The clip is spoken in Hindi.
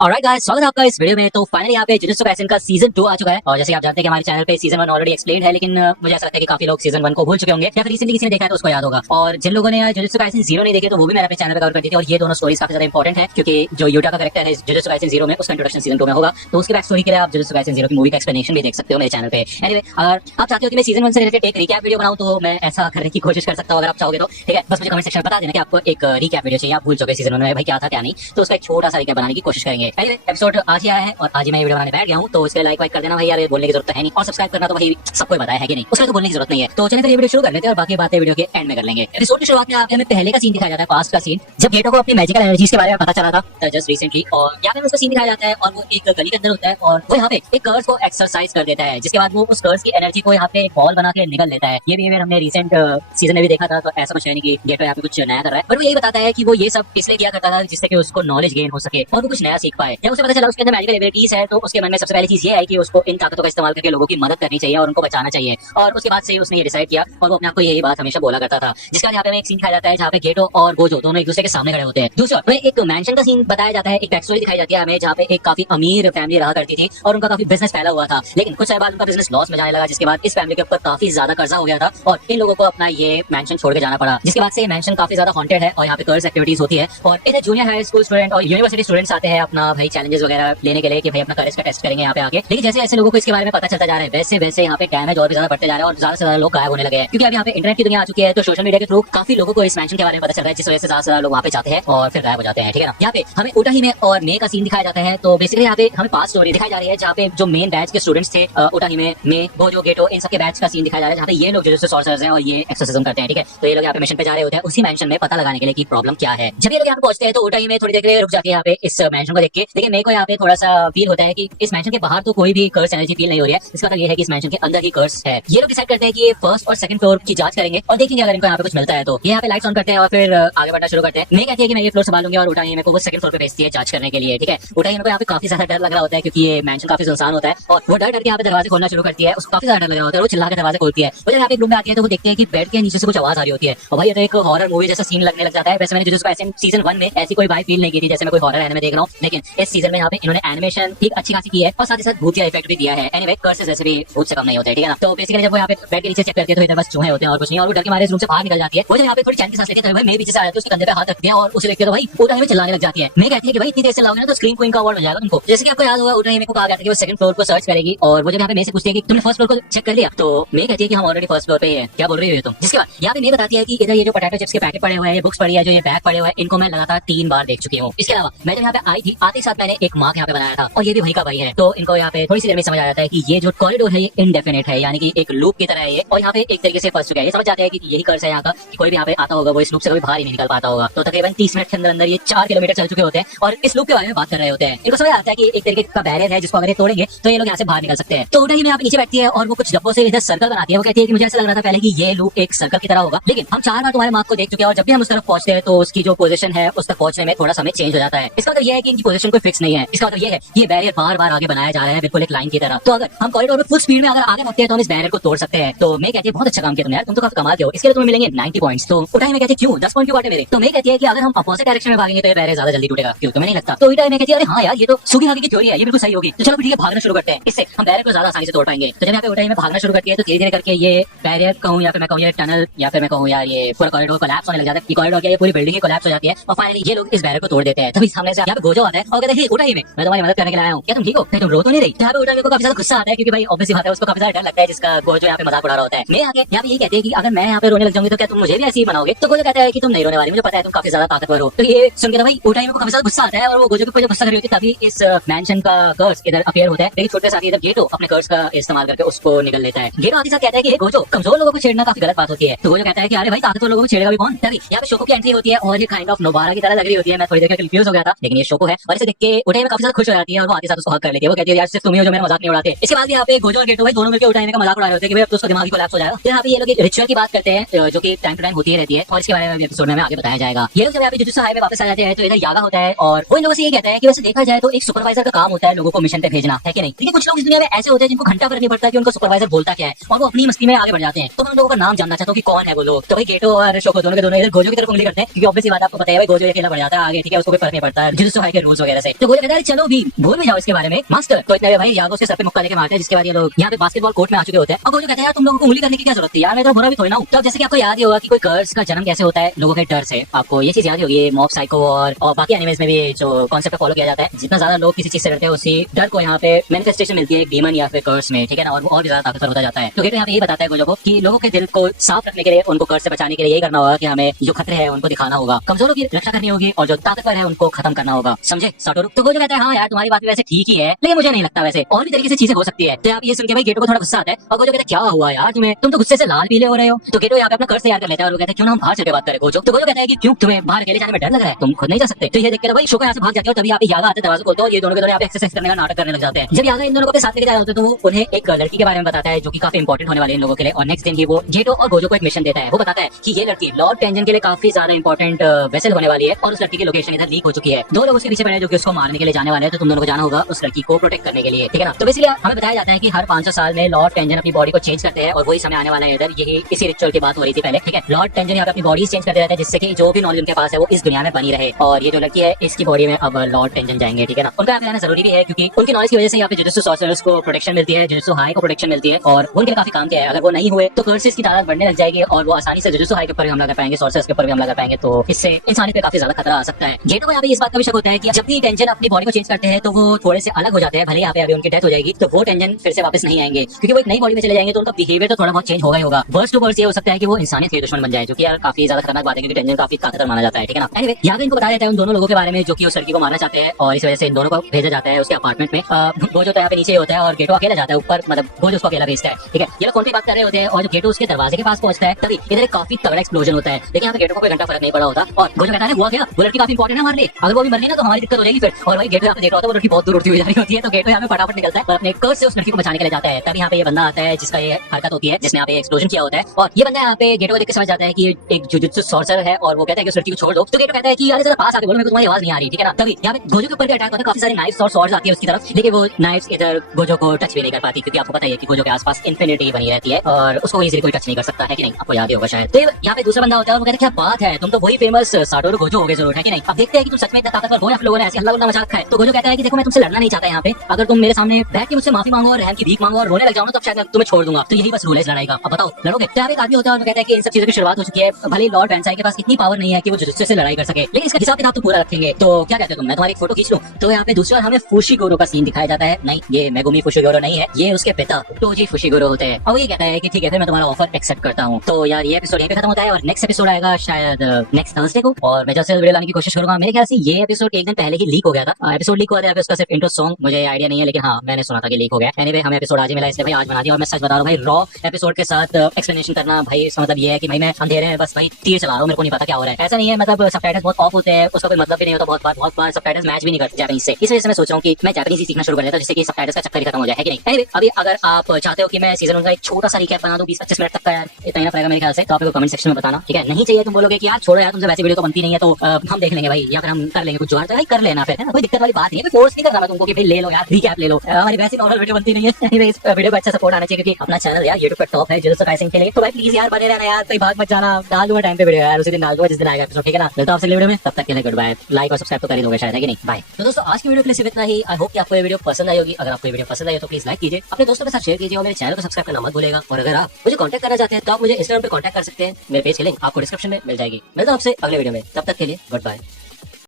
ऑलराइट गाइस, स्वागत है आपका इस वीडियो में। तो फाइनली यहाँ पे जुजुत्सु काइसेन का सीजन 2 आ चुका है। और जैसे आप जानते हैं कि हमारे चैनल पे सीजन 1 ऑलरेडी एक्सप्लेन्ड है, लेकिन मुझे ऐसा लगता है कि काफी लोग सीजन 1 को भूल चुके होंगे या फिर रिसेंटली किसी ने देखा है तो उसको याद होगा। और जिन लोगों ने जुजुत्सु काइसेन 0 नहीं देखे तो वो भी मैंने अपने चैनल पे कवर कर दी थी। और ये दोनों स्टोरीज काफी ज्यादा इंपॉर्टेंट है, क्योंकि जो यूटा का कैरेक्टर है जुजुत्सु काइसेन 0 में, उसका इंट्रोडक्शन सीजन 2 में होगा। तो उसके बैक स्टोरी के लिए आप जुजुत्सु काइसेन 0 की मूवी का एक्सप्लेनेशन भी देख सकते हो मेरे चैनल पे। एनीवे, अगर आप चाहते हो कि मैं सीजन 1 से रिलेटेड एक रिकैप वीडियो बनाऊं तो मैं ऐसा करने की कोशिश कर सकता हूं, अगर आप चाहोगे तो। ठीक है, बस मुझे कमेंट सेक्शन में बता देना कि आपको एक रिकैप वीडियो चाहिए, आप भूल चुके सीजन 1 में भाई क्या था क्या नहीं, तो उसका एक छोटा सा रिकैप बनाने की कोशिश करेंगे। एनीवे, एपिसोड आज ही आया है और आज ही मैं वीडियो बनाने बैठ गया हूं, तो इसके लाइक वाइक कर देना भाई, यार ये बोलने की जरूरत है नहीं। और सब्सक्राइब करना तो भाई सबको बताया है कि नहीं, उसका तो बोलने की जरूरत नहीं है। तो चलिए फिर ये वीडियो शुरू कर लेते हैं और बाकी बातें वीडियो के एंड में कर लेंगे। एपिसोड की शुरुआत में हमें पहले का सीन दिखाया जाता है, पास्ट का सीन, जब गेटो को अपनी मैजिकल एनर्जीज के बारे में पता चला था जस्ट रिसेंटली। और यहाँ पे उसका सीन दिखाया जाता है और वो एक गली के अंदर होता है और वो यहाँ पे एक कर्स को एक्सरसाइज कर देता है, जिसके बाद वो उस कर्स की एनर्जी को यहाँ पे एक बॉल बना के निकल लेता है। ये बिहेवियर हमने रिसेंट सीजन में भी देखा था, तो ऐसा कुछ है नहीं कि गेटो यहाँ पे कुछ नया कर रहा है, बट वो यही बताता है कि वो ये सब इसलिए किया करता था जिससे कि उसको नॉलेज गेन हो सके और वो कुछ नया सीख पाए। जब उसे पता चला उसके अंदर मैजिकल एबिलिटीज है, तो उसके मन में सबसे पहली चीज ये है कि उसको इन ताकतों का इस्तेमाल करके लोगों की मदद करनी चाहिए और उनको बचाना चाहिए। और उसके बाद से उसने ये डिसाइड किया और वो अपने आप को यही बात हमेशा बोला करता था। जिसका यहाँ पे हमें एक सीन दिखाया जाता है जहाँ पे गेटो और गोजो दोनों एक दूसरे के सामने खड़े होते हैं। दूसरा हमें एक मैंशन का सीन बताया जाता है, एक बैक स्टोरी दिखाई जाती है हमें, जहाँ पे एक काफी अमीर फैमिली रहा करती थी और उनका काफी बिजनेस फैला हुआ था, लेकिन कुछ समय बाद उनका बिजनेस लॉस में जाने लगा, जिसके बाद इस फैमिली के ऊपर काफी ज्यादा कर्जा हो गया था और इन लोगों को अपना ये मैंशन छोड़ के जाना पड़ा। जिसके बाद से ये मैंशन काफी ज्यादा हॉन्टेड है और यहाँ पे कर्स एक्टिविटीज होती है और इधर जूनियर हाई स्कूल स्टूडेंट और यूनिवर्सिटी स्टूडेंट्स आते हैं अपना भाई चैलेंजेस वगैरह लेने के लिए कि भाई अपना करेज का टेस्ट करेंगे यहाँ पे आके। लेकिन जैसे ऐसे लोगों को इसके बारे में पता चलता जा रहा है, वैसे वैसे यहाँ पे डैमेज और भी ज्यादा बढ़ते जा रहा है और ज्यादा से ज्यादा लोग गायब होने लगे हैं, क्योंकि अब यहाँ पे इंटरनेट की दुनिया आ चुकी है। तो सोशल मीडिया के थ्रू काफी लोगों को इस मैंशन के बारे में पता चल रहा है, जिस वजह से ज्यादा से ज्यादा लोग वहाँ पे जाते हैं और फिर गायब हो जाते हैं। ठीक है ना। यहाँ पे हमें उटाहिमे और मे का सीन दिखाया जाता है। तो बेसिकली यहाँ पे हमें पास्ट स्टोरी दिखाई जा रही है, जहाँ पे जो मेन बैच के स्टूडेंट्स थे उटाहिमे, मे, गोजो, गेटो, इन सबके बैच का सीन दिखाया जा रहा है, जहाँ पे ये लोग जो सॉर्सरर्स हैं और ये एक्सोर्सिज्म करते हैं। ठीक है, तो ये लोग यहाँ पे मिशन पे जा रहे होते हैं उसी मैंशन में पता लगाने के लिए कि प्रॉब्लम क्या है। जब ये लोग यहाँ पे पहुंचते हैं तो उटाहिमे थोड़ी देर के लिए रुक जाके यहाँ पे इस मैंशन को देख के, लेकिन मेरे को यहाँ पे थोड़ा सा फील होता है कि इस मैंशन के बाहर तो कोई भी कर्स एनर्जी फील नहीं हो रही है। इसका मतलब ये है कि इस मैंशन के अंदर ही कर्स है। ये लोग डिसाइड करते हैं कि ये फर्स्ट और सेकंड फ्लोर की जांच करेंगे और देखेंगे अगर इनको यहाँ पे कुछ मिलता है तो। ये यहाँ पे लाइट्स ऑन करते हैं और फिर आगे बढ़ना शुरू करते हैं। मैं कहती है कि मैं ये फ्लोर संभालूंगी और उटाहिमे को वो सेकंड फ्लोर पे भेजती है जांच करने के लिए। ठीक है, उटाहिमे को यहाँ पे काफी ज्यादा डर लग रहा होता है, क्योंकि ये मैंशन काफी सुनसान होता है और वो डर करके यहाँ पे दरवाजे खोलना शुरू करती है। उसको काफी ज्यादा डर लग रहा होता है, वो चिल्ला के दरवाजे खोलती है। वो जब यहाँ पे रूम में आती है तो वो देखते हैं कि बेड के नीचे से कुछ आवाज आ रही होती है और भाई ये तो एक हॉरर मूवी जैसा सीन लगने लग जाता है। वैसे मैंने जुजुत्सु काइसेन सीजन 1 में ऐसी कोई वाइब फील नहीं की थी जैसे मैं कोई हॉरर एनिमे देख रहा हूँ, लेकिन इस सीजन में यहाँ पे इन्होंने एनिमेशन ठीक अच्छी खासी की है और साथ ही साथ भूतिया इफेक्ट भी दिया है। एनीवे, कर्सेस वैसे भी भूत से कम नहीं होते। ठीक है ना। तो बेसिकली जब वो यहाँ पे बेड के नीचे चेक करती है तो इधर बस चूहे होते हैं और कुछ नहीं, और वो डर के मारे इस रूम से बाहर निकल जाती है। वो जब यहाँ पे थोड़ी चैन के साथ लेती है, भाई मैं पीछे से आया तो उसके कंधे पे हाथ रखती है और उसे देखते तो भाई उटाहिमे चिल्लाने लग जाती है। मैं कहती है कि भाई इतनी देर से लाओगे ना तो स्क्रीन क्वीन का अवार्ड मिल जाएगा तुमको। जैसे कि आपको याद होगा उटाहिमे को कहा गया था कि वो सेकंड फ्लोर को सर्च करेगी और वो जब यहाँ पे मैं से पूछती है कि तुमने फर्स्ट फ्लोर को चेक कर लिया, तो मैं कहती है कि हम ऑलरेडी फर्स्ट फ्लोर पे है, क्या बोल रही हो तुम। जिसके बाद यहाँ पे मैं बताती है कि इधर ये जो पोटैटो चिप्स के पैकेट पड़े हुए हैं, ये बुक्स पड़ी है, जो ये बैग पड़े हुए हैं, इनको मैं लगातार 3 बार देख चुकी हूँ। इसके अलावा मैं जब यहाँ पे आई थी आते ही साथ मैंने एक मार्क यहाँ पे बनाया था और ये भी वही का वही है। तो इनको यहाँ पे थोड़ी सी देर में समझ आ जाता है कि ये जो कॉरिडोर है ये इनडेफिनेट है, यानी कि एक लूप की तरह है ये, और यहाँ पे एक तरीके से फंस चुका है। ये समझ जाते हैं कि यही कर्स है यहाँ का, कि कोई भी यहाँ पे आता होगा वो इस लूप से कभी बाहर ही नहीं निकल पाता होगा। तो तकरीबन 30 मिनट के अंदर अंदर ये 4 किलोमीटर चल चुके होते हैं और इस लूप के बारे में बात कर रहे होते हैं। इनको समझ आता है कि एक तरीके का बैरियर है जिसको अगर ये तोड़ेंगे तो ये लोग यहाँ से बाहर निकल सकते हैं। तो उटाहिमे यहाँ पे नीचे बैठती है और वो कुछ डब्बों से इधर सर्कल बनाती है। वो कहती है कि मुझे ऐसा लग रहा था पहले कि ये लूप एक सर्कल की तरह होगा, लेकिन हम 4 बार तुम्हारे मार्क को देख चुके हैं और जब भी हम उस तरफ पहुंचते हैं तो उसकी जो पोजीशन है उस तक पहुंचने में थोड़ा समय चेंज हो जाता है। इसका मतलब ये है कि इनकी पोजीशन कोई फिक्स नहीं है। इसका मतलब ये है ये बैरियर बार बार आगे बनाया जा रहा है, बिल्कुल एक लाइन की तरह। तो अगर हम कॉरिडोर में फुल स्पीड में अगर आगे बढ़ते हैं तो हम इस बैरियर को तोड़ सकते हैं। तो मैं कहती है बहुत अच्छा काम किया तुमने यार, तुम तो काफी कमाल के हो, इसके लिए तुम्हें मिलेंगे 90 पॉइंट्स। तो उटाहिमे कहती है क्यों 10 पॉइंट क्यों काटे मेरे। तो मैं कहती है कि अगर हम अपोजिट डायरेक्शन में भागेंगे तो ये बैरियर ज्यादा जल्दी टूटेगा, क्यों तुम्हें नहीं लगता। तो उटाहिमे कहती है अरे हाँ यार ये तो सूखी हागी की थ्योरी है, ये बिल्कुल सही होगी। तो चलो ठीक है भागना शुरू करते हैं, इससे हम बैरियर को ज्यादा आसानी से तोड़ पाएंगे। तो जब यहाँ पे उटाहिमे भागना शुरू करती है तो धीरे धीरे करके ये बैरियर कहूँ या फिर मैं कहूँ ये टनल या फिर मैं कहूँ यार ये पूरा कॉरिडोर कोलैप्स होने लग जाता है। कॉरिडोर क्या ये पूरी बिल्डिंग कोलैप्स हो जाती है और फाइनली ये लोग इस बैरियर को तोड़ देते हैं। तभी सामने से यहाँ पे गोजो आता है और कहते हैं उटाहिमे मैं तुम्हारी मदद करने के लिए आया हूँ, क्या तुम ठीक हो, क्या तुम रो तो नहीं रही। यहाँ पे उटाहिमे को काफी ज्यादा गुस्सा आता है, क्योंकि भाई ऑब्वियसली बात है उसको काफी ज्यादा डर लगता है जिसका गोजो यहाँ पे मजाक उड़ा रहा होता है। मैं आगे यहाँ पे ये कहते हैं कि अगर मैं यहाँ पे रोने लग जाऊंगी तो क्या तुम मुझे भी ऐसे ही बनाओगे। तो गोजो कहता है कि तुम नहीं रोने वाली, मुझे पता है तुम काफी ज्यादा ताकतवर हो। तो ये सुन के भाई उटाहिमे को काफी ज्यादा गुस्सा आता है और वो गोजो के ऊपर गुस्सा कर रही होती है। तभी इस मैंशन का कर्स इधर अपीयर होता है, लेकिन छोटे साथी इधर गेटो अपने कर्स का इस्तेमाल करके उसको निकल लेता है। गेटो आगे साथ कहता है कि गोजो कमजोर लोगों को छेड़ना काफी गलत बात होती है। तो गोजो कहता है कि अरे भाई ताकतवर लोगों को छेड़ेगा भी कौन। तभी यहाँ पे शोको की एंट्री होती है और ये काइंड ऑफ नोबारा की तरह लग रही होती है। मैं थोड़ी देर के कंफ्यूज हो गया था, लेकिन ये शोको है और इसे देख के उटाहिमे काफी ज्यादा खुश हो जाती है और वो आगे साथ उसको हक कर लेती है। वो कहती है यार सिर्फ तुम ही हो जो मेरा मजाक नहीं उड़ाते। इसके बाद यहाँ पे गोजो और गेटो भाई दोनों मिलकर उटाहिमे का मजाक उड़ा रहे होते हैं कि भाई अब तो उसका दिमाग ही कोलैप्स हो जाएगा। यहाँ पे ये लोग एक रिचुअल की बात करते हैं जो कि टाइम टू टाइम होती रहती है और इसके बारे में एपिसोड में आगे बताया जाएगा। ये लोग जब यहाँ पे जुजुत्सु हाई में वापस आ जाते हैं तो इधर यागा होता है और वो इन लोगों से ये कहता है कि वैसे देखा जाए तो एक सुपरवाइजर का काम होता है लोगों को मिशन पे भेजना, है कि नहीं। लेकिन कुछ लोग इस दुनिया में ऐसे होते हैं जिनको घंटा फर्क नहीं पड़ता कि उनका सुपरवाइजर बोलता क्या है और वो अपनी मस्ती में आगे बढ़ जाते हैं। तो मैं उन लोगों का नाम जानना चाहता हूँ कि कौन है वो लोग। तो भाई गेटो और शोको दोनों के दोनों इधर गोजो की तरफ उंगली करते हैं, क्योंकि ऑब्वियसली बात आपको पता है भाई गोजो अकेला बढ़ जाता है आगे, ठीक है, उसको कोई फर्क नहीं पड़ता है जुजुत्सु हाई के रूल्स वगैरह से। तो गोजो कहता है चलो भी भूल भी जाओ इसके बारे में मास्टर। तो इतने में भाई यागो उसके सर पे मुक्का लेके मारते हैं, जिसके बाद ये लोग यहाँ पे बास्केटबॉल कोर्ट में आ चुके होते हैं। और गोजो कहता है यार तुम लोगों को उंगली करने की क्या जरूरत थी यार, मैं तो बुरा भी थोड़ी ना हूं। तो जैसे कि आपको याद ही होगा कि कोई कर्स का जन्म कैसे होता है, लोगों के डर से। आपको ये चीज याद होगी मॉब साइको और बाकी एनिमेज में भी जो कॉन्सेप्ट फॉलो किया जाता है, जितना ज्यादा लोग किसी चीज से डरते हैं उसी डर को यहाँ पे मैनिफेस्टेशन मिलती है डीमन या फिर कर्स में, ठीक है ना, और वो और भी ज्यादा ताकतवर होता जाता है। तो गेटो यहाँ पे यही बताता है गोजो को कि लोगों के दिल को साफ रखने के लिए, उनको कर्स से बचाने के लिए यही करना होगा कि हमें जो खतरे हैं उनको दिखाना होगा, कमजोरों की रक्षा करनी होगी और जो ताकतवर है उनको खत्म करना होगा, समझे साटोरू। तो गोजो कहता है हाँ यार तुम्हारी बात वैसे ठीक ही है, लेकिन मुझे नहीं लगता वैसे और भी तरीके से चीजें हो सकती है। तो आप ये सुन के भाई गेटो को थोड़ा गुस्सा आता है और गोजो कहता है क्या हुआ यार तुम्हें, तुम तो गुस्से से लाल पीले हो रहे हो। तो गेटो यहाँ पे अपना कर्स तैयार कर लेता है और वो कहता है क्यों ना हम बाहर चल के बात करें गोजो। तो गोजो कहता है कि क्यों तुम्हें बाहर अकेले जाने में डर लग रहा है, तुम खुद नहीं जा सकते। तो ये देख के भाई शोको यहाँ से भाग जाते हैं और तभी यहाँ पे यागा आते हैं, दरवाजा खोलते हैं और ये दोनों के दोनों यहाँ पे एक्सरसाइज करने का नाटक करने लग जाते हैं। जब यागा इन दोनों को साथ लेके जा रहे होते हैं तो वो उन्हें एक लड़की के बारे में बताता है जो कि काफी इंपॉर्टेंट होने वाले इन लोगों के लिए। और नेक्स्ट दिन ही वो गेटो और गोजो को एक मिशन देता है। वो बताता है कि ये लड़की लॉर्ड टेंजन के लिए काफी ज्यादा इंपॉर्टेंट वेसल होने वाली है और उस लड़की की लोकेशन इधर लीक हो चुकी है। दो लोग उसके पीछे पड़े जो कि उसको मारने के लिए जाने वाले हैं, तो तुम दोनों को जाना होगा उस लड़की को प्रोटेक्ट करने के लिए, ठीक है ना। तो बेसिकली हमें बताया जाता है कि हर 500 साल में लॉर्ड टेंजन अपनी बॉडी को चेंज करते हैं और वही समय आने वाला है इधर, यही इसी रिचुअल की बात हो रही थी पहले, ठीक है। लॉर्ड टेंजन यहाँ पे अपनी बॉडी चेंज करते रहते हैं जिससे कि जो भी नॉलेज उनके पास है वो इस दुनिया में बनी रहे। और ये जो लड़की है इसकी बॉडी में अब लॉर्ड टेंजन जाएंगे, ठीक है ना। उनका यहाँ पे रहना जरूरी भी है क्योंकि उनकी नॉलेज की वजह से यहाँ पे जुजुत्सु सॉर्सरर्स को प्रोटेक्शन मिलती है, जुजुत्सु हाई को प्रोटेक्शन मिलती है और उनके लिए काफी काम किया है। अगर वो नहीं हुए तो कर्सेस की तादाद बढ़ने लग जाएगी और वो आसानी से जुजुत्सु हाई के ऊपर भी हमला कर पाएंगे, सॉर्सरर्स के ऊपर भी हमला कर पाएंगे। तो इससे इंसानी पे काफी ज्यादा खतरा आ सकता है। गेटो को यहाँ पे इस बात का भी शक होता है कि जब भी टेंजन अपनी बॉडी को चेंज करते हैं तो वो थोड़े से अलग हो जाते हैं, भले यहाँ पे अभी उनकी डेथ हो जाएगी तो वो टेंजन फिर से वापस नहीं आएंगे क्योंकि वो एक नई बॉडी में चले जाएंगे तो उनका बिहेवियर तो थोड़ा बहुत चेंज होगा ही होगा। वर्स्ट टू वर्स्ट ये हो सकता है कि वो इंसानियत के दुश्मन बन जाए, जो कि यार काफी ज्यादा खतरनाक बात है क्योंकि टेंजन काफी ताकतवर माना जाता है, ठीक है ना। एनीवे यहाँ पे इनको बताया जाता है उन दोनों लोगों के बारे में जो कि उस लड़की को मारना चाहते हैं और इस वजह से इन दोनों को भेजा जाता है उसके अपार्टमेंट में। गोजो तो यहाँ पे नीचे ही होता है और गेटो अकेला जाता है ऊपर, मतलब गोजो उसको अकेला भेजता है, ठीक है। ये लोग फोन पे बात कर रहे होते हैं और जब गेटो उसके दरवाजे के पास पहुंचता है तभी इधर एक काफी तगड़ा एक्सप्लोजन होता है, लेकिन यहाँ पे गेटो को कोई घंटा फर्क नहीं पड़ा होता और गोजो कहता है हुआ क्या, वो लड़की काफी इंपॉर्टेंट है हमारे लिए, अगर वो भी मर गई ना तो हमारी दिक्कत हो जाएगी फिर। और भाई गेटो यहाँ पे देख रहा होता है वो लड़की बहुत दूर उड़ती हुई जा रही होती है, तो गेटो यहाँ पे फटाफट निकलता है और अपने कर्स से उस लड़की को बचाने के लिए जाता है। तभी यहाँ पे ये बंदा आता है जिसका ये हरकत होती है, जिसने यहाँ पे एक्सप्लोजन किया होता है और ये बंदा यहाँ पे गेटो को देख के समझ जाता है कि एक जुजुत्सु सॉर्सरर है और वो कहता है कि उस लड़की को छोड़ दो। तो गेटो कहता है कि यार जरा पास आके बोलो, मेरे को तुम्हारी आवाज नहीं आ रही, ठीक है ना। तभी यहाँ पे गोजो के ऊपर भी अटैक होता है, काफी सारी नाइफ्स और स्वॉर्ड्स आती है उसकी तरफ, लेकिन वो नाइफ्स इधर गोजो को टच भी नहीं कर पाती क्योंकि आपको पता ही है कि गोजो के आसपास इन्फिनिटी बनी रहती है और उसको इजीली कोई टच नहीं कर सकता है कि नहीं, आपको याद ही होगा शायद। तो यहाँ पे दूसरा बंदा होता है और वो कहता है क्या बात है, तुम तो वही फेमस साटोरू गोजो हो गए जरूर, है कि नहीं। अब देखते हैं कि तुम सच में इतना ताकतवर हो या फिर लोगों ने ऐसे हल्ला गुल्ला मचा रखा है। तो गोजो कहता है कि देखो मैं तुमसे लड़ना नहीं चाहता यहाँ पे, अगर तुम मेरे सामने बैठ के मुझसे माफी मांगो और रहम की भीख मांगो और रोने लग जाओ ना तब शायद मैं तुम्हें छोड़ दूंगा। तो यही बस रूल है इस लड़ाई का, अब बताओ लड़ोगे। तो यहाँ एक आदमी होता है और वो कहता है कि इन सब चीजों की शुरुआत हो चुकी है, भले लॉर्ड वैनसाई के पास इतनी पावर नहीं है कि वो जुजुत्सु से लड़ाई कर सके, लेकिन इसका हिसाब किताब तो पूरा रखेंगे। तो क्या कहते हो तुम, मैं तुम्हारी फोटो खींच लूं। तो यहाँ पे दूसरी बार हमें फुशिगोरो का सीन दिखाया जाता है, नहीं ये मेगुमी फुशिगोरो नहीं है, ये उसके पिता टोजी फुशिगोरो होते हैं। और ये कहता है कि ठीक है फिर मैं तुम्हारा ऑफर एक्सेप्ट करता हूँ। तो यार ये एपिसोड यहीं पे खत्म होता है और नेक्स्ट एपिसोड आएगा शायद नेक्स्ट थर्सडे को और मैं जल्द से वीडियो लाने की कोशिश करूंगा। मेरे ख्याल से ये एपिसोड एक दिन पहले ही लीक हो गया था, एपिसोड लीक हुआ था, उसका सिर्फ इंट्रो सॉन्ग मुझे आइडिया नहीं है, लेकिन हाँ मैंने सुना था कि लीक हो गया। एनीवे हमें एपिसोड आज ही मिला इसलिए भाई आज बना दिया और मैं सच बता रहा हूँ भाई रॉ एपिसोड के साथ एक्सप्लेनेशन करना भाई इसका मतलब ये है कि भाई मैं अंधेरे में बस भाई तीर चला रहा हूँ, मेरे को नहीं पता क्या हो रहा है, ऐसा नहीं है। मतलब सबटाइटल्स बहुत ऑफ होते हैं, उसका कोई मतलब भी नहीं होता, बहुत बार सबटाइटल्स मैच भी नहीं करते जापानीज से। इस वजह से मैं सोच रहा हूँ कि मैं जापानीज ही सीखना शुरू कर देता हूँ जिससे कि सबटाइटल्स का चक्कर ही खत्म हो जाए, है कि नहीं। एनीवे अभी अगर आप चाहते हो कि मैं सीजन 1 का एक छोटा सा रिकैप बना दूं 20-25 मिनट तक का, यार इतना ही पड़ेगा मेरे ख्याल से, तो आप लोग कमेंट सेक्शन में बताना, ठीक है। नहीं चाहिए तुम बोलोगे कि यार छोड़ो यार तुमसे वैसे वीडियो तो बनती नहीं है, तो हम देख लेंगे भाई या फिर हम कर लेंगे कुछ जुगाड़, तो भाई कर लेना फिर, है ना, कोई दिक्कत वाली बात नहीं है। फोर्स नहीं कर रहा मैं तुमको कि भाई ले लो यार रिकैप ले लो, हमारी वैसी नॉर्मल वीडियो बनती नहीं है। एनीवे इस वीडियो को अच्छा सपोर्ट आना चाहिए क्योंकि अपना चैनल यार यूट्यूब पर टॉप है जुजुत्सु काइसेन के लिए, तो भाई प्लीज यार बने रहना यार, कोई भाग मत जाना, डाल दूंगा टाइम पे वीडियो यार, उसी दिन डाल दूंगा जिस दिन आएगा एपिसोड, ठीक है ना। मिलता हूं आपसे अगले वीडियो में, तब तक के लिए गुड बाय। लाइक और सब्सक्राइब तो कर ही दोगे शायद, है कि नहीं। बाय। तो दोस्तों आज की वीडियो के लिए सिर्फ इतना ही। आई होप कि आपको ये वीडियो पसंद आई होगी। अगर आपको ये वीडियो पसंद आई तो प्लीज लाइक कीजिए, अपने दोस्तों के साथ शेयर कीजिए और मेरे चैनल को सब्सक्राइब करना मत भूलिएगा। और अगर आप मुझे कांटेक्ट करना चाहते हैं तो आप मुझे इंस्टाग्राम पे कांटेक्ट कर सकते हैं, मेरे पेज की लिंक आपको डिस्क्रिप्शन में मिल जाएगी। मिलता हूं आपसे अगले वीडियो में, तब तक के लिए गुड बाय।